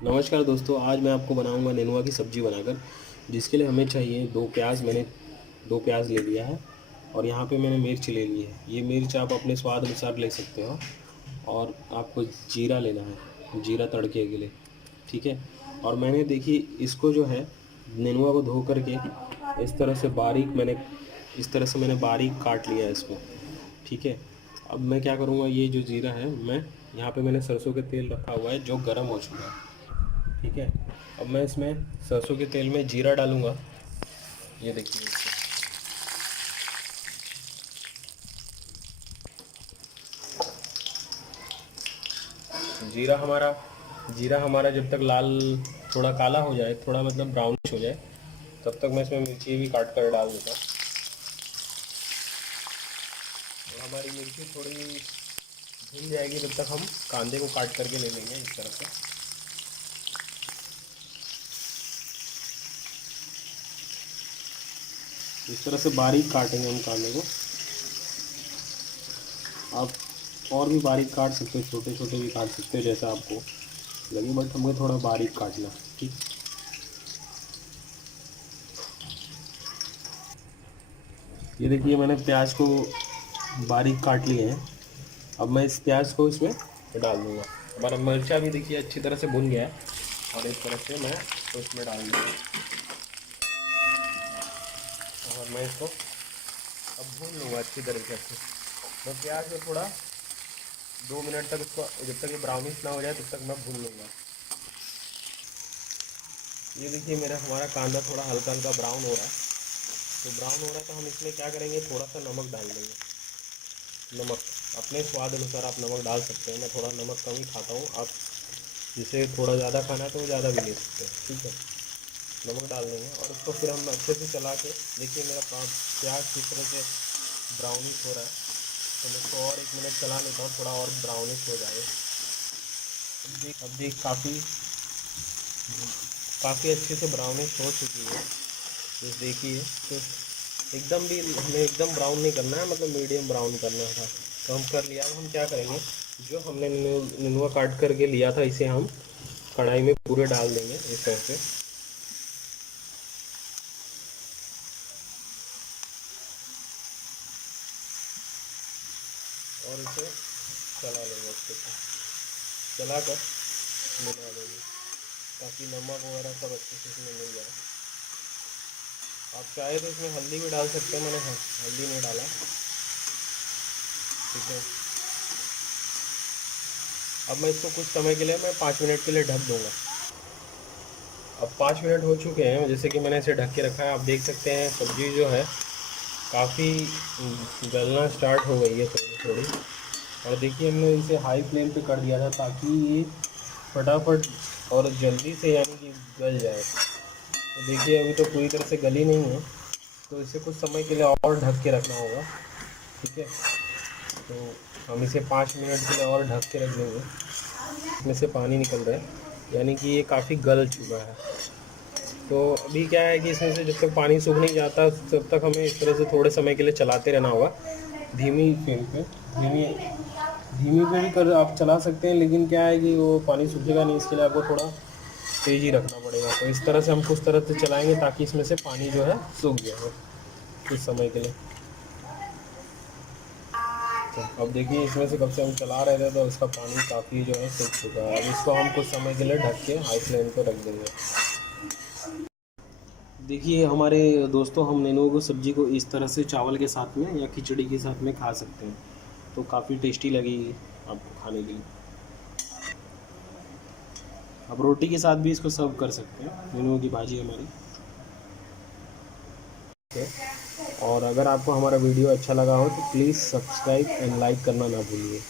नमस्कार दोस्तों, आज मैं आपको बनाऊंगा नेनुआ की सब्ज़ी बनाकर। जिसके लिए हमें चाहिए 2 प्याज। मैंने 2 प्याज ले लिया है और यहाँ पे मैंने मिर्च ले ली है। ये मिर्च आप अपने स्वाद अनुसार ले सकते हो। और आपको जीरा लेना है, जीरा तड़के के लिए, ठीक है। और मैंने देखिए इसको जो है नेनुआ को धो करके इस तरह से मैंने बारीक काट लिया है इसको, ठीक है। अब मैं क्या करूँगा, ये जो जीरा है, मैं यहाँ पे मैंने सरसों के तेल रखा हुआ है जो गर्म हो चुका है, ठीक है। अब मैं इसमें सरसों के तेल में जीरा डालूंगा। ये देखिए जीरा हमारा जीरा हमारा जब तक लाल, थोड़ा काला हो जाए, थोड़ा मतलब ब्राउनिश हो जाए, तब तक मैं इसमें मिर्ची भी काट कर डाल देता हूँ। और हमारी मिर्ची थोड़ी भून जाएगी, तब तक हम कांदे को काट करके ले लेंगे इस तरह से। इस तरह से बारीक काटेंगे हम कांदे को। आप और भी बारीक काट सकते हो, छोटे छोटे भी काट सकते हो जैसा आपको लगे, बट हमें थोड़ा बारीक काटना, ठीक। ये देखिए मैंने प्याज को बारीक काट लिए हैं। अब मैं इस प्याज को इसमें डाल दूँगा। हमारा मिर्चा भी देखिए अच्छी तरह से भुन गया है और इस तरह से मैं तो इसमें डाल दूँगा। और मैं इसको अब भून लूँगा अच्छी तरीके से। मैं प्याज में थोड़ा 2 मिनट तक इसको, जब तक ये ब्राउनिश ना हो जाए तब तक मैं भून लूँगा। ये देखिए हमारा कांदा थोड़ा हल्का हल्का ब्राउन हो रहा है। तो ब्राउन हो रहा है तो हम इसमें क्या करेंगे, थोड़ा सा नमक डाल देंगे। नमक अपने स्वाद अनुसार आप नमक डाल सकते हैं। मैं थोड़ा नमक कम ही खाता हूँ, आप जिसे थोड़ा ज़्यादा खाना है तो वो ज़्यादा भी ले सकते हैं, ठीक है। नमक डाल देंगे और उसको फिर हम अच्छे से चला के, देखिए मेरा प्याज किस तरह से ब्राउनिश हो रहा है। तो मैं इसको और 1 मिनट चला लेता हूँ, थोड़ा और ब्राउनिश हो जाए। अब देख काफ़ी अच्छे से ब्राउनिश हो चुकी है। तो देखिए, तो हमें एकदम ब्राउन नहीं करना है, मतलब मीडियम ब्राउन करना था। तो हम कर लिया। अब हम क्या करेंगे, जो हमने नेनुआ काट करके लिया था, इसे हम कढ़ाई में पूरे डाल देंगे इस तरह से। और इसे चला लेंगे, अच्छे से चला कर मिला देंगे ताकि नमक वगैरह सब अच्छे से इसमें मिल जाए। आप चाहे तो इसमें हल्दी भी डाल सकते हैं, मैंने हल्दी नहीं डाला, ठीक है। अब मैं इसको कुछ समय के लिए, मैं 5 मिनट के लिए ढक दूँगा। अब 5 मिनट हो चुके हैं, जैसे कि मैंने इसे ढक के रखा है। आप देख सकते हैं सब्ज़ी जो है काफ़ी गलना स्टार्ट हो गई है थोड़ी थोड़ी। और देखिए हमने इसे हाई फ्लेम पे कर दिया था ताकि ये फटाफट और जल्दी से यानी कि गल जाए। तो देखिए अभी तो पूरी तरह से गली नहीं है, तो इसे कुछ समय के लिए और ढक के रखना होगा, ठीक है। तो हम इसे 5 मिनट के लिए और ढक के रख देंगे। इसमें से पानी निकल रहा है, यानी कि ये काफ़ी गल चुका है। तो अभी क्या है कि इसमें से जब तक पानी सूख नहीं जाता तब तक हमें इस तरह से थोड़े समय के लिए चलाते रहना होगा, धीमी फ्लेम पे। धीमी धीमी पे भी कर आप चला सकते हैं, लेकिन क्या है कि वो पानी सूखेगा नहीं, इसके लिए आपको थोड़ा तेज़ ही रखना पड़ेगा। तो इस तरह से हम कुछ तरह से चलाएंगे ताकि इसमें से पानी जो है सूख जाए कुछ समय के लिए। तो अब देखिए इसमें से कब से हम चला रहे थे तो इसका पानी काफ़ी जो है सूख चुका है। अब इसको हम कुछ समय के लिए ढक के हाई फ्लेम पर रख देंगे। देखिए हमारे दोस्तों, हम नेनुआ को सब्ज़ी को इस तरह से चावल के साथ में या खिचड़ी के साथ में खा सकते हैं, तो काफ़ी टेस्टी लगेगी आपको खाने के लिए। आप रोटी के साथ भी इसको सर्व कर सकते हैं, नेनुआ की भाजी हमारी। और अगर आपको हमारा वीडियो अच्छा लगा हो तो प्लीज़ सब्सक्राइब एंड लाइक करना ना भूलिए।